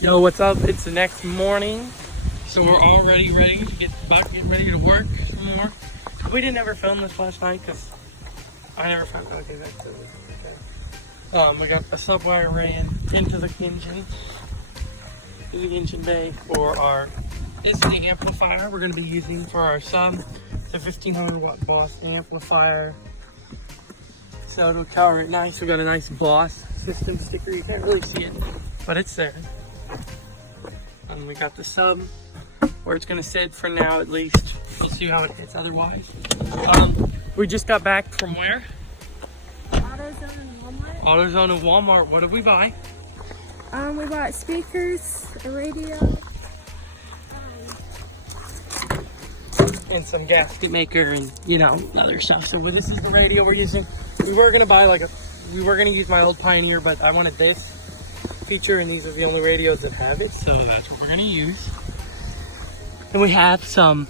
Yo, what's up? It's the next morning, so we're already ready to get ready to work some more. We didn't ever film this last night because I never found. Okay, that's okay. We got a subwire ran into the engine bay for our. This is the amplifier we're going to be using for our sub. It's a 1500 watt Boss amplifier. So to cover it nice, we got a nice Boss system sticker. You can't really see it, but it's there. And we got the sub where it's gonna sit for now at least. We'll see how it hits otherwise. We just got back from where? AutoZone and Walmart. AutoZone and Walmart. What did we buy? We bought speakers, a radio, and some gasket maker and other stuff. So this is the radio we're using. We were gonna buy we were gonna use my old Pioneer, but I wanted this feature and these are the only radios that have it, so that's what we're gonna use. And we have some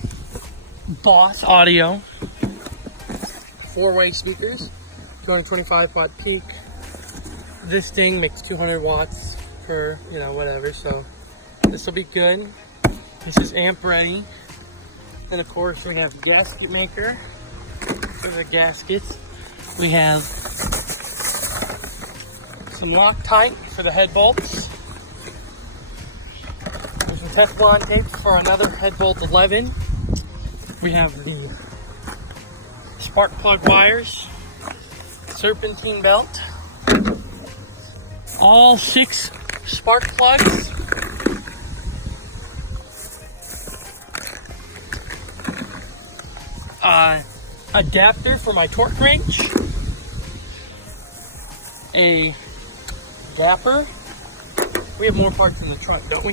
Boss audio 4-way speakers, 225 watt peak. This thing makes 200 watts per whatever, so this will be good. This is amp ready. And of course we have gasket maker for the gaskets. We have some Loctite for the head bolts. There's some Teflon tape for another head bolt 11. We have the spark plug wires, serpentine belt, all 6 spark plugs. Adapter for my torque wrench, a gapper. We have more parts in the trunk, don't we?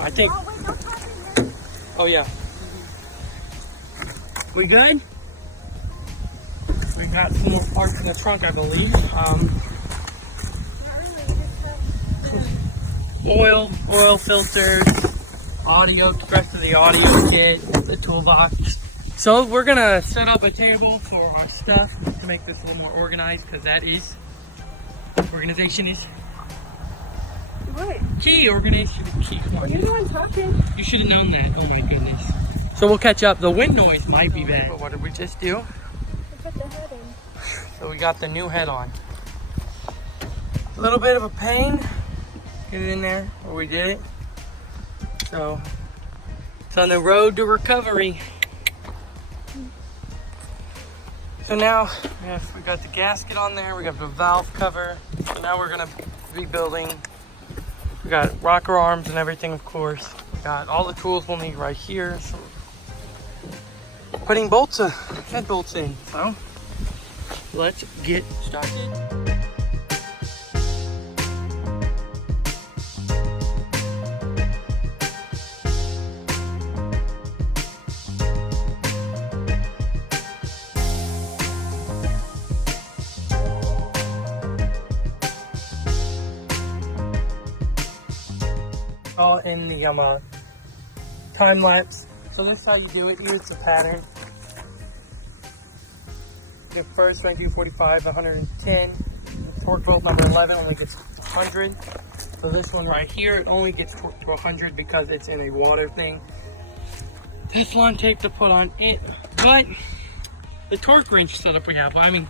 I think. Oh, wait, don't touch it. Oh yeah. We good? We got some more parts in the trunk, I believe. Oil filters, audio, the rest of the audio kit, the toolbox. So we're gonna set up a table for our stuff to make this a little more organized, because that is organization is What? key. Organization is key. Come on, You're the one talking. you should have known that. Oh my goodness. So we'll catch up. The wind noise might be bad. But what did we just do? I put the head in. So we got the new head on. A little bit of a pain. Get it in there, or we did it. So it's on the road to recovery. So now, yes, we got the gasket on there, we got the valve cover. So now we're gonna be building. We got rocker arms and everything, of course. We got all the tools we'll need right here. So putting head bolts in. So let's get started. All in the time lapse. So this is how you do it. Here's the pattern. The first rank 45, 110. The torque bolt number 11 only gets 100. So this one right here, it only gets torqued to 100 because it's in a water thing. Teflon tape to put on it. But the torque wrench setup we have, I mean,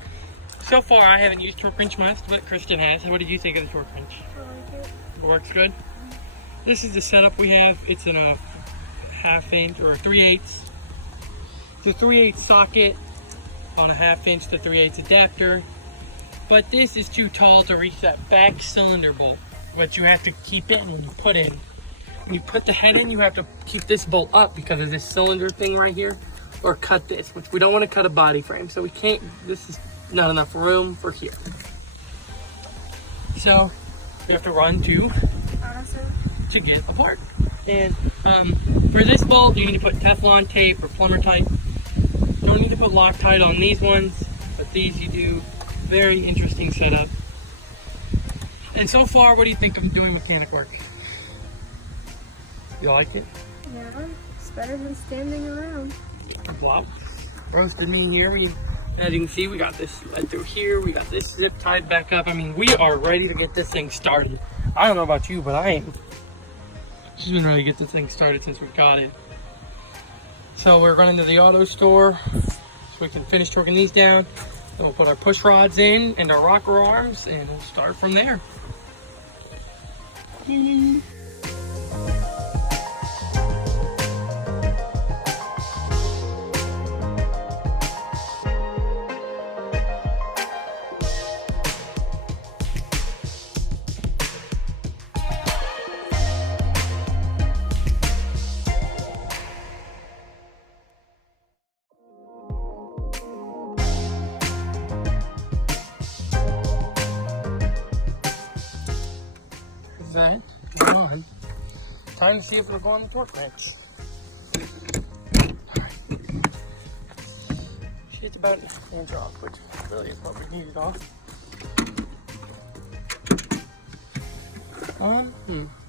so far I haven't used torque wrench much, but Kristen has. What did you think of the torque wrench? I like it. It works good. This is the setup we have. It's in a 1/2 inch or a 3/8. It's a 3/8 socket on a 1/2 inch to 3/8 adapter. But this is too tall to reach that back cylinder bolt, but you have to keep it when you put in. When you put the head in, you have to keep this bolt up because of this cylinder thing right here, or cut this, which we don't want to cut a body frame, so we can't. This is not enough room for here. So we have to run to get apart. And for this bolt, you need to put Teflon tape or plumber tape. Don't need to put Loctite on these ones, but these you do. Very interesting setup. And so far, what do you think of doing mechanic work? You like it? Yeah, it's better than standing around. Wow. Roasted meat here. As you can see, we got this right through here. We got this zip tied back up. I mean, we are ready to get this thing started. I don't know about you, but I ain't. She's been ready to get this thing started since we got it. So we're running to the auto store so we can finish torquing these down. Then we'll put our push rods in and our rocker arms, and we'll start from there. That come on. Time to see if we're going to torque wrench. Alright. Shit's about an inch off, which really is probably needed off.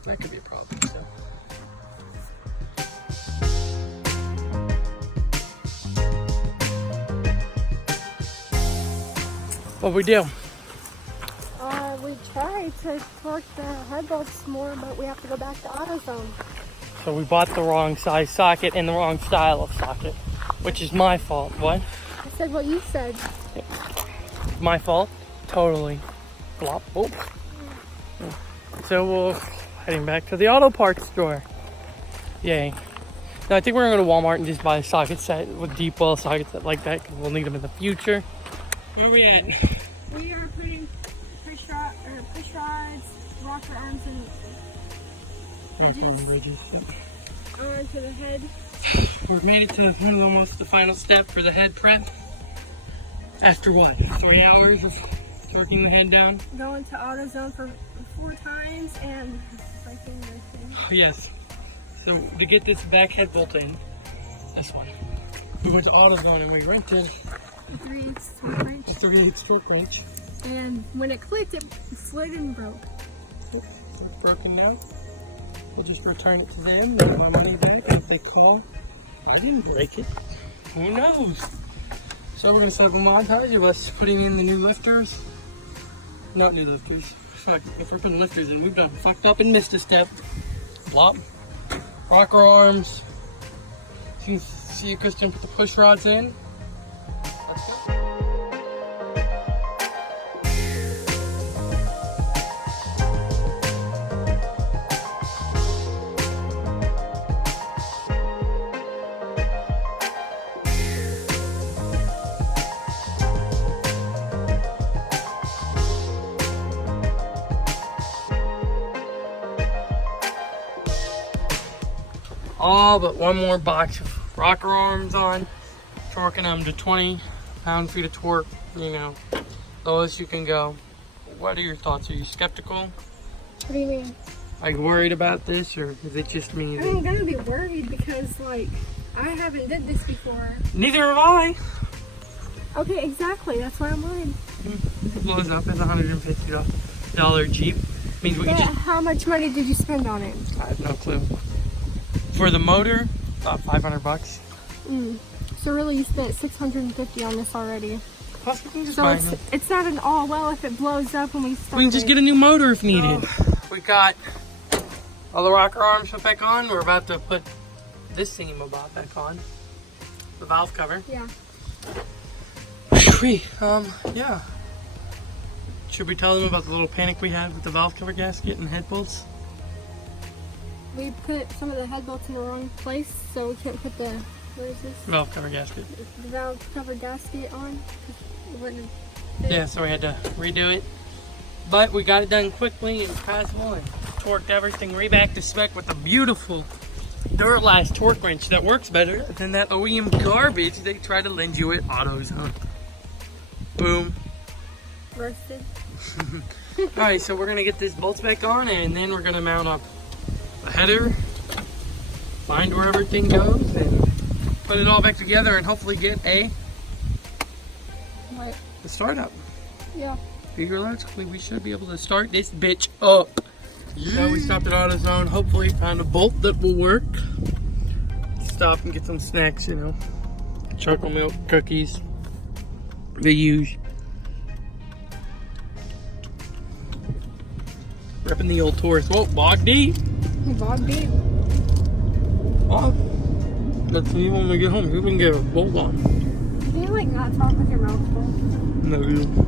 That could be a problem, so. What we do? We tried to torque the head bolts more, but we have to go back to AutoZone. So we bought the wrong size socket and the wrong style of socket, which is my fault. What? I said what you said. My fault. Totally. Flop. Oh. So we're heading back to the auto parts store. Yay. Now I think we're going to go to Walmart and just buy a socket set with deep well sockets like that, because we'll need them in the future. Where are we at? We are putting push rods, rocker arms, and Bridges. onto the head. We've made it to almost the final step for the head prep. After what? 3 hours of torquing the head down? Going to AutoZone for 4 times and breaking the thing. Oh, yes. So to get this back head bolt in, this one, we went to AutoZone and we rented a 3/8 torque wrench. a 3/8 torque wrench. And when it clicked, it slid and broke. Oh, so it's broken now. We'll just return it to them, get my money back, and if they call, I didn't break it. Who knows? So we're gonna set up a montage of us putting in the new lifters. Not new lifters. Fuck, if we're putting lifters in, we've done fucked up and missed a step. Blop. Rocker arms. See Kristen put the push rods in. That's good. All but one more box of rocker arms on, torquing them to 20 pound-feet of torque, you know, lowest you can go. What are your thoughts? Are you skeptical? What do you mean? Are you worried about this, or is it just me? I'm gonna be worried because, like, I haven't did this before. Neither have I. Okay, exactly. That's why I'm worried. It blows up as a $150 Jeep. Means we can just... How much money did you spend on it? I have no clue. For the motor, about $500. So really, you spent $650 on this already. Plus, we can just So buy it's not an all well if it blows up when we start. We can just get a new motor if needed. We got all the rocker arms put back on. We're about to put this thingamabob back on. The valve cover. Yeah. Yeah. Should we tell them about the little panic we had with the valve cover gasket and head bolts? We put some of the head bolts in the wrong place, so we can't put the, what is this? Valve cover gasket. The valve cover gasket on. It wouldn't fit. Yeah, so we had to redo it. But we got it done quickly and passable and torqued everything right back to spec with a beautiful Duralast torque wrench that works better than that OEM garbage they try to lend you at AutoZone. Boom. Roasted. Alright, so we're going to get this bolts back on, and then we're going to mount up the header, find where everything goes, and put it all back together and hopefully get the startup. Yeah. Realistically, we should be able to start this bitch up. So we stopped at AutoZone, hopefully found a bolt that will work. Stop and get some snacks, you know. Chocolate milk, cookies, the usual. Ripping the old Taurus. Whoa, bog deep. Bog deep. Well, let's see when we get home. We can get a bolt on. Can you like not talk with your mouth full? No, dude.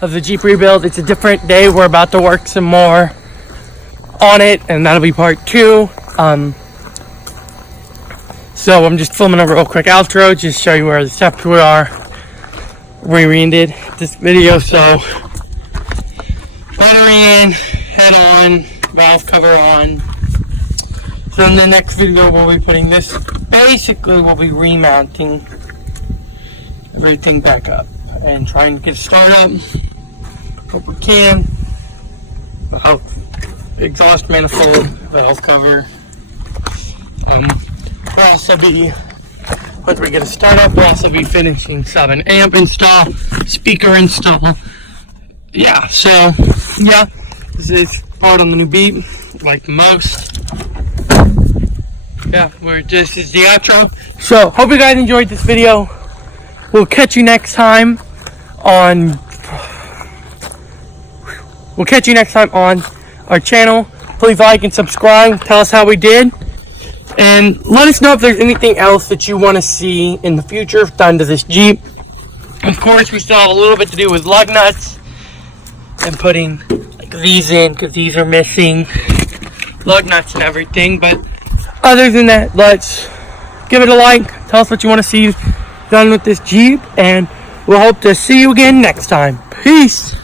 Of the Jeep rebuild. It's a different day. We're about to work some more on it, and that'll be part 2. So I'm just filming a real quick outro, just show you where the steps we are. Re-ended this video, so battery in, head on, valve cover on. So in the next video we'll be putting this, basically we'll be remounting everything back up and trying to get it started up. Hope we can. Exhaust manifold, valve cover. We'll also be, once we get it started up, we'll also be finishing 7 amp install, speaker install. Yeah, so, yeah, this is part on the new beat, like the most. Yeah, this is the outro. So, hope you guys enjoyed this video. We'll catch you next time on our channel. Please like and subscribe. Tell us how we did. And let us know if there's anything else that you want to see in the future done to this Jeep. Of course, we still have a little bit to do with lug nuts and putting like these in, because these are missing lug nuts and everything. But other than that, let's give it a like. Tell us what you want to see done with this Jeep, and we'll hope to see you again next time. Peace.